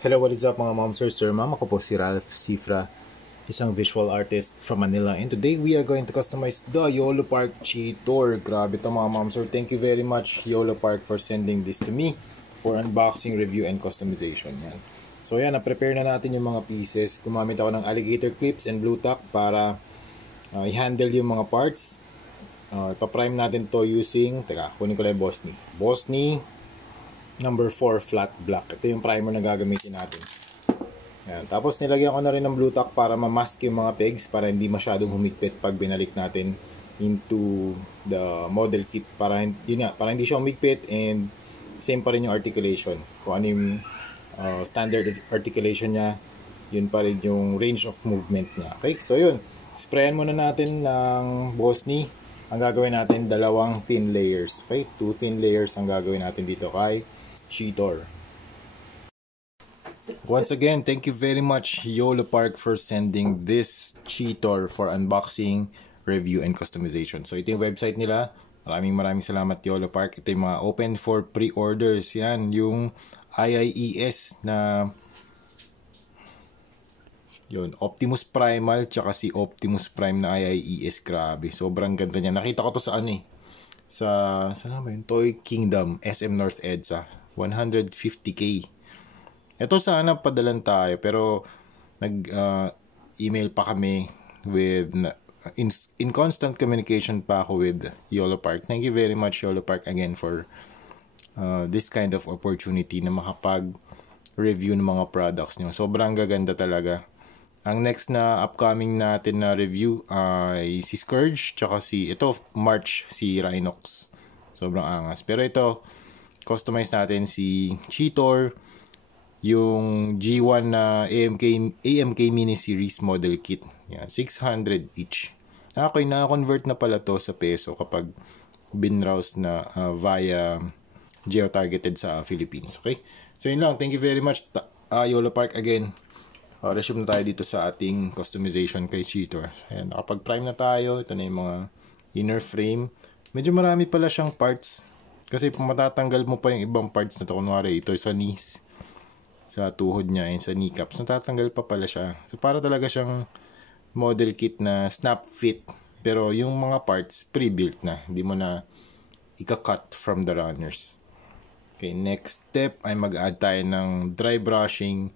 Hello, what is up mga moms or sir ma'am? Ako po si Ralph Cifra, isang visual artist from Manila. And today we are going to customize the YOLO Park Cheetor. Grabe to mga moms or thank you very much YOLO Park for sending this to me for unboxing, review, and customization. Yan. So yan, na-prepare na natin yung mga pieces. Gumamit ako ng alligator clips and blue tack para i-handle yung mga parts. Ipa-prime natin to using, kunin ko lang yung Bosni number 4 flat black. Ito yung primer na gagamitin natin. Ayan. Tapos nilagyan ko na rin ng blue tack para ma-mask yung mga pegs para hindi masyadong humigpit pag binalik natin into the model kit. Para hindi siya humigpit and same pa rin yung articulation. Kung ano yung standard articulation niya, yun pa rin yung range of movement niya. Okay, so yun. Sprayan muna natin ng Bosni. Ang gagawin natin, dalawang thin layers. Okay, 2 thin layers ang gagawin natin dito kay Cheetor. Once again, thank you very much YOLO Park for sending this Cheetor for unboxing, review, and customization. So ito yung website nila. Maraming salamat YOLO Park. Ito yung mga open for pre-orders. Yan, yung IIES na yun, Optimus Primal tsaka si Optimus Prime na IIES. Grabe, sobrang ganda niya. Nakita ko to sa saan ba yun? Toy Kingdom, SM North EDSA. 150k. Ito sana padalan tayo pero nag-email pa kami with in constant communication pa ako with YOLO Park. Thank you very much YOLO Park again for this kind of opportunity na makapag-review ng mga products nyo. Sobrang gaganda talaga. Ang next na upcoming natin na review ay si Scourge tsaka ito March si Rhinox. Sobrang angas. Pero ito customize natin si Cheetor, yung G1 na AMK mini series model kit. Yan, 600 each. Na-convert na pala to sa peso kapag binrouse na via geo-targeted sa Philippines. Okay? So yun lang. Thank you very much YOLO Park again. Resume na tayo dito sa ating customization kay Cheetor. Ayan, nakapag-prime na tayo. Ito na yung mga inner frame. Medyo marami pala siyang parts. Kasi kung matatanggal mo pa yung ibang parts na to, kunwari ito sa knees, sa tuhod niya, and sa kneecaps, natatanggal pa pala siya. So para talaga siyang model kit na snap fit. Pero yung mga parts, pre-built na. Hindi mo na ika-cut from the runners. Okay, next step ay mag-add tayo ng dry brushing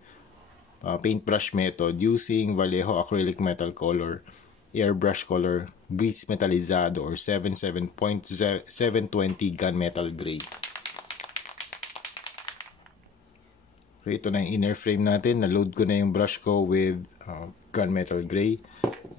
paintbrush method using Vallejo Acrylic Metal Color, Airbrush Color, Grease Metallizado or 720 Gunmetal Gray. Okay, ito na yung inner frame natin. Na-load ko na yung brush ko with Gunmetal Gray.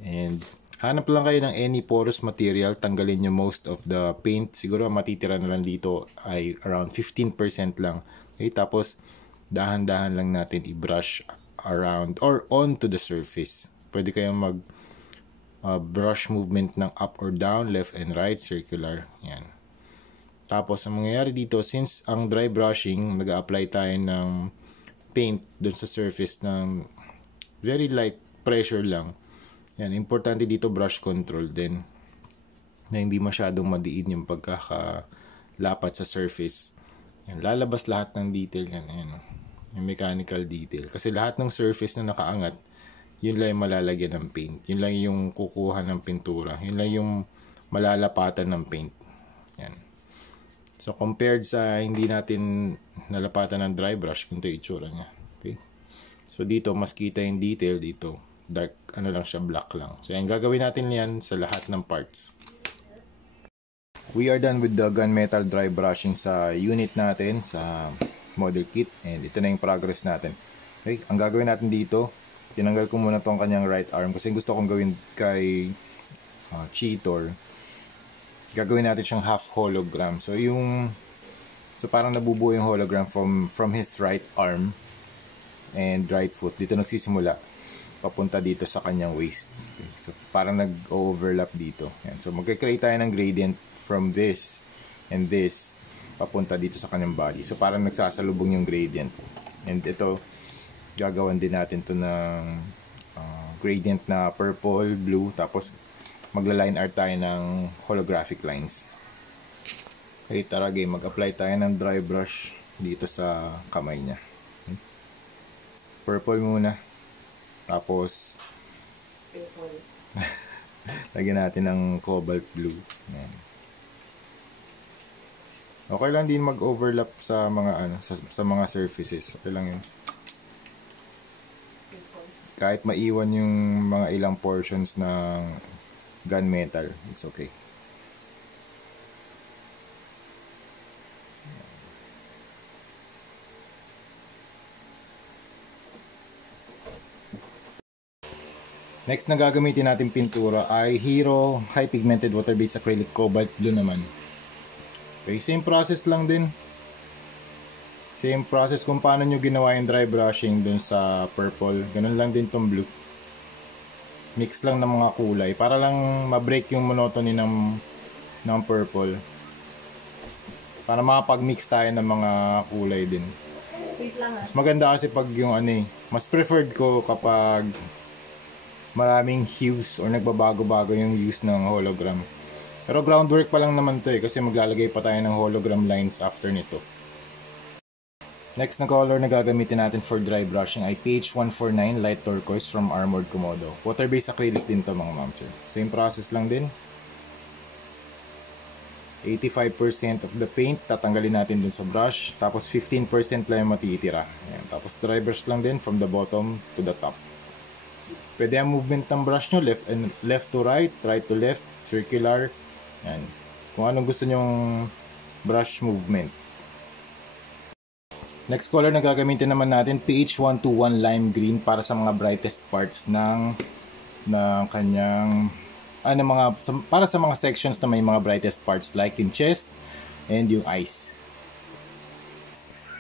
And hanap lang kayo ng any porous material. Tanggalin nyo most of the paint. Siguro matitira na lang dito ay around 15% lang. Okay, tapos dahan-dahan lang natin i-brush around or onto the surface. Pwede kayong brush movement ng up or down, left and right, circular. Yan. Tapos, ang mangyayari dito, since ang dry brushing, nag-apply tayo ng paint dun sa surface ng very light pressure lang. Yan. Importante dito, brush control din. Na hindi masyadong madiin yung pagkakalapat sa surface. Yan. Lalabas lahat ng detail yan. Yan. Yung mechanical detail. Kasi lahat ng surface na nakaangat, yun lang yung malalagyan ng paint. Yun lang yung kukuha ng pintura. Yun lang yung malalapatan ng paint. Yan. So, compared sa hindi natin nalapatan ng dry brush, ganito yung itsura niya. Okay? So, dito, mas kita yung detail. Dito, dark, lang siya, black lang. So, yan, gagawin natin yan sa lahat ng parts. We are done with the gunmetal dry brushing sa unit natin, sa model kit. And ito na yung progress natin. Okay? Ang gagawin natin dito, tinanggal ko muna tong kanyang right arm kasi gusto kong gawin kay Cheetor. Gagawin natin siyang half hologram. So parang nabubuo yung hologram from his right arm and right foot. Dito nagsisimula papunta dito sa kanyang waist. Okay. So parang nag-overlap dito. Yan. So magke-create tayo ng gradient from this and this papunta dito sa kanyang body. So parang nagsasalubong yung gradient. And ito gagawan din natin to ng gradient na purple, blue, tapos magla-line art tayo ng holographic lines. Okay, tara game, mag-apply tayo ng dry brush dito sa kamay niya. Purple muna. Tapos, lagyan natin ng cobalt blue. Yan. Okay lang din mag-overlap sa mga ano, sa mga surfaces. Okay lang 'yun. Kahit maiwan yung mga ilang portions ng gunmetal, it's okay. Next na gagamitin natin pintura ay Hero High Pigmented Water-Based Acrylic Cobalt Blue naman. Okay, same process lang din. Same process kung paano nyo ginawa yung dry brushing dun sa purple. Ganun lang din tong blue. Mix lang ng mga kulay para lang ma-break yung monotony ng purple. Para makapag-mix tayo ng mga kulay din. Mas maganda kasi pag yung ano mas preferred ko kapag maraming hues or nagbabago-bago yung hues ng hologram. Pero groundwork pa lang naman to kasi maglalagay pa tayo ng hologram lines after nito. Next na color na gagamitin natin for dry brushing ay PH149 Light Turquoise from Armored Komodo. Water-based acrylic din to mga ma'am sir. Same process lang din. 85% of the paint tatanggalin natin dun sa brush. Tapos 15% lang yung matitira. Ayan. Tapos dry brush lang din from the bottom to the top. Pwede ang movement ng brush nyo, left to right, right to left, circular. Yan. Kung anong gusto nyong brush movement. Next color na gagamitin naman natin, PH121 Lime Green para sa mga brightest parts ng kanyang para sa mga sections na may mga brightest parts like yung chest and yung eyes.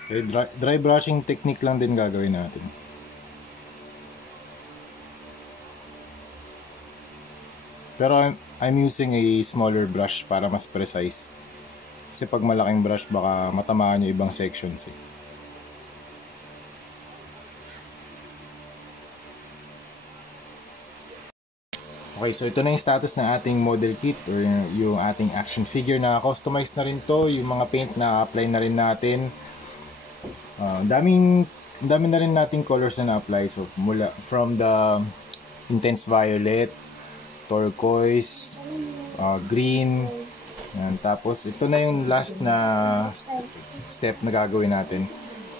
Okay, dry brushing technique lang din gagawin natin. Pero I'm using a smaller brush para mas precise. Kasi pag malaking brush baka matamaan yung ibang sections Okay, so ito na yung status ng ating model kit or yung ating action figure na customized na rin to. Yung mga paint na apply na rin natin. Dami na rin nating colors na na-apply. So mula from the intense violet, turquoise, green, yan. Tapos ito na yung last na step na gagawin natin,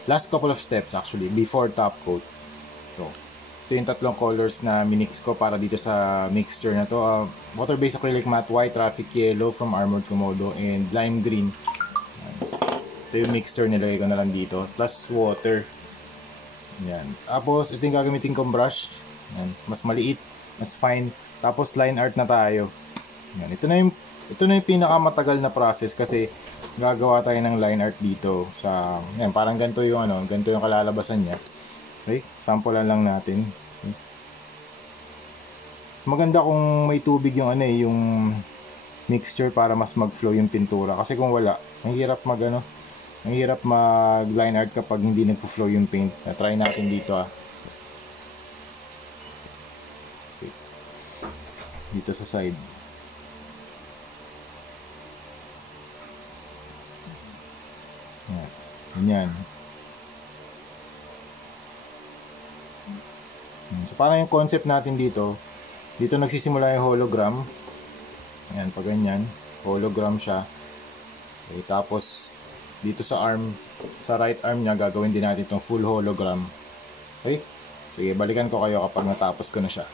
last couple of steps actually before top coat. So ito yung tatlong colors na minix ko para dito sa mixture na to. Water based acrylic matte white, traffic yellow from Armored Komodo, and lime green. Yan. Ito yung mixture, nilagay ko na lang dito plus water. Yan. Tapos ito yung gagamitin kong brush. Yan. Mas maliit, mas fine. Tapos line art na tayo. Yan. Ito na yung pinakamatagal na process kasi gagawa tayo ng line art dito sa yan, parang ganito yung ganito yung kalalabasan niya. Okay? Sample lang natin. Okay? Maganda kung may tubig yung yung mixture para mas mag-flow yung pintura kasi kung wala, ang hirap mag line art kapag hindi nagfo-flow yung paint. Try natin dito dito sa side. Ganyan. So parang yung concept natin dito nagsisimula yung hologram. Ayan, pag ganyan, hologram siya. Okay, tapos dito sa arm, sa right arm niya, gagawin din natin itong full hologram. Okay? Sige, balikan ko kayo kapag natapos ko na siya.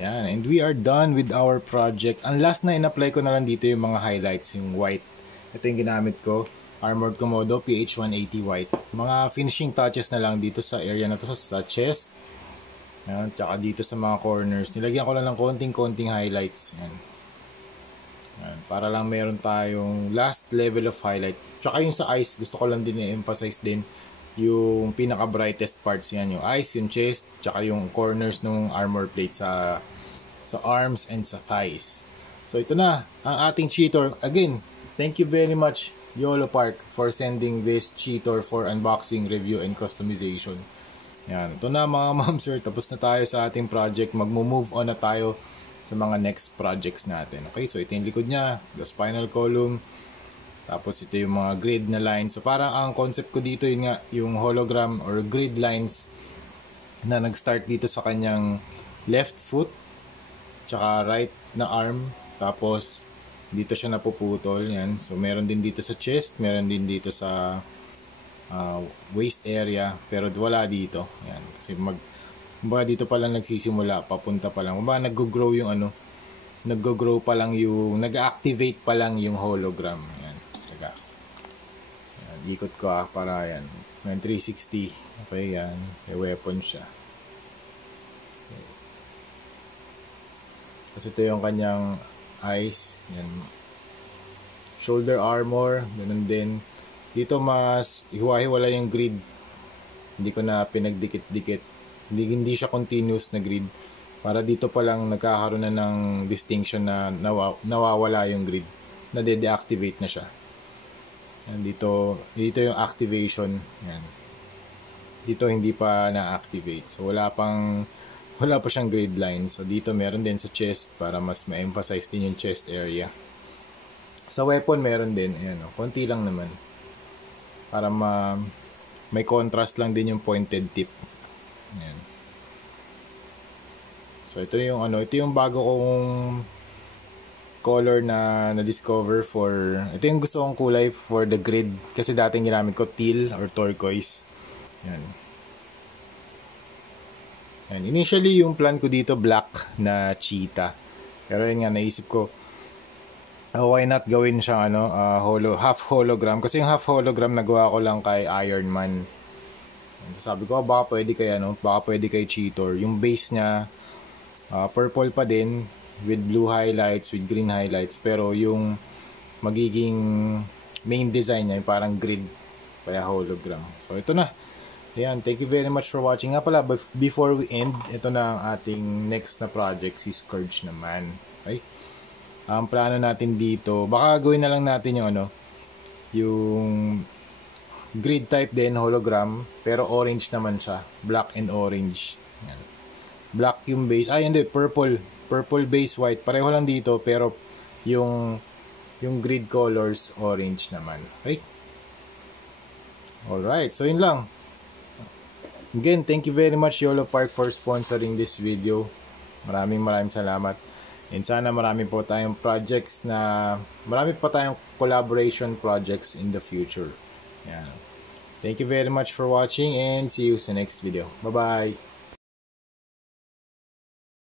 Yan, and we are done with our project. Ang last na in-apply ko na lang dito yung mga highlights, yung white. Ito yung ginamit ko, Armored Komodo PH180 white. Mga finishing touches na lang dito sa area na to, sa chest. Yan, tsaka dito sa mga corners. Nilagyan ko lang ng konting highlights. Yan. Yan, para lang meron tayong last level of highlight. Tsaka yung sa eyes, gusto ko lang din i-emphasize din yung pinaka brightest parts yan, yung eyes, yung chest, tsaka yung corners ng armor plate sa arms and sa thighs. So ito na ang ating cheater. Again, thank you very much YOLO Park for sending this cheater for unboxing, review, and customization. Yan, ito na mga ma'am sir, tapos na tayo sa ating project. Magmo-move on na tayo sa mga next projects natin. Okay, so ito yung likod niya, the spinal column. Tapos ito yung mga grid na lines. So parang ang concept ko dito yun nga, yung hologram or grid lines na nag-start dito sa kanyang left foot tsaka right na arm. Tapos dito siya napuputol. Yan. So meron din dito sa chest, meron din dito sa waist area, pero wala dito. Yan. Kasi dito pa lang nagsisimula, papunta pa lang. Nag-grow yung nag-grow pa lang yung, nag-activate pa lang yung hologram. Yan. Teka. Yan. Ikot ko para yan. 360. Okay, yan. May weapon siya. Okay. Kasi ito yung kanyang eyes. Yan. Shoulder armor. Ganun din. Dito mas hiwa-hiwala yung grid. Hindi ko na pinagdikit-dikit. Hindi siya continuous na grid. Para dito pa lang nagkakaroon na ng distinction na nawawala yung grid. Na-deactivate na siya. Yan, dito yung activation. Yan. Dito hindi pa na-activate. So wala pa siyang grid line. So dito meron din sa chest para mas ma-emphasize din yung chest area. Sa weapon meron din. Ayan, konti lang naman. Para may contrast lang din yung pointed tip. Ayan. So ito yung bago kong color na na-discover ito yung gusto kong kulay for the grid kasi dating ginamit ko teal or turquoise. Yan. Yan. Initially yung plan ko dito black na cheetah. Pero yun nga naisip ko why not gawin siyang half hologram kasi yung half hologram nagawa ko lang kay Iron Man. Sabi ko baka pwede kay Cheetor. Yung base niya purple pa din with blue highlights, with green highlights, pero yung magiging main design niya parang grid kaya hologram. So ito na. Ayan, thank you very much for watching. Nga pala, before we end, ito na ang ating next na project, si Scourge naman. Okay? Ang plano natin dito, baka gawin na lang natin yung grid type din, hologram, pero orange naman siya. Black and orange. Ayan. Black yung base. Hindi, purple. Purple base, white. Pareho lang dito, pero yung grid colors, orange naman. Okay? Alright, so yun lang. Again, thank you very much YOLO Park for sponsoring this video. Maraming salamat. And sana marami pa tayong collaboration projects in the future. Yeah. Thank you very much for watching and see you sa next video. Bye-bye!